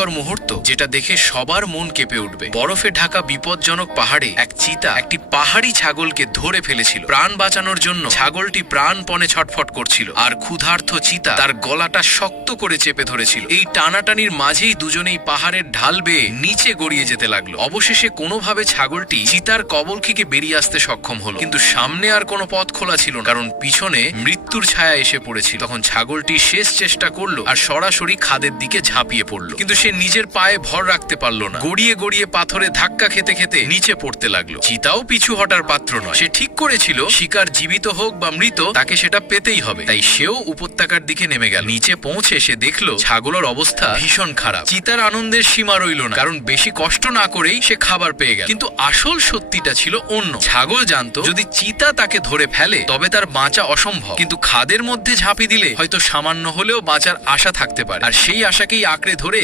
ভয়ঙ্কর মুহূর্ত যেটা দেখে সবার মন কেঁপে উঠবে। বরফে ঢাকা বিপজ্জনক পাহাড়ে এক চিতা একটি পাহাড়ি ছাগলকে ধরে ফেলেছিল। প্রাণ বাঁচানোর জন্য ছাগলটি প্রাণপণে ছটফট করছিল, আর ক্ষুধার্ত চিতা তার গলাটা শক্ত করে চেপে ধরেছিল। এই টানাটানির মাঝেই দুজনেই পাহাড়ের ঢাল বেয়ে নিচে গড়িয়ে যেতে লাগলো। অবশেষে কোনোভাবে ছাগলটি চিতার কবল থেকে বেরিয়ে আসতে সক্ষম হলো, কিন্তু সামনে আর কোনো পথ খোলা ছিল না, কারণ পিছনে মৃত্যুর ছায়া এসে পড়েছিল। তখন ছাগলটি শেষ চেষ্টা করলো আর সরাসরি খাদের দিকে ঝাঁপিয়ে পড়লো, কিন্তু সে নিজের পায়ে ভর রাখতে পারলো না। গড়িয়ে গড়িয়ে পাথরে ধাক্কা খেতে খেতে নিচে পড়তে লাগলো। চিতাও পিছু হটার পাত্র নয়। সে ঠিক করেছিল শিকার জীবিত হোক বা মৃত, তাকে সেটা পেতেই হবে। তাই সেও উপত্যকার দিকে নেমে গেল। নিচে পৌঁছে সে দেখলো ছাগলের অবস্থা ভীষণ খারাপ। চিতার আনন্দের সীমা রইল না, কারণ বেশি কষ্ট না করেই সে খাবার পেয়ে গেল। কিন্তু আসল সত্যিটা ছিল অন্য। ছাগল জানতো যদি চিতা তাকে ধরে ফেলে তবে তার বাঁচা অসম্ভব, কিন্তু খাদের মধ্যে ঝাঁপি দিলে হয়তো সামান্য হলেও বাঁচার আশা থাকতে পারে। আর সেই আশাকেই আঁকড়ে ধরে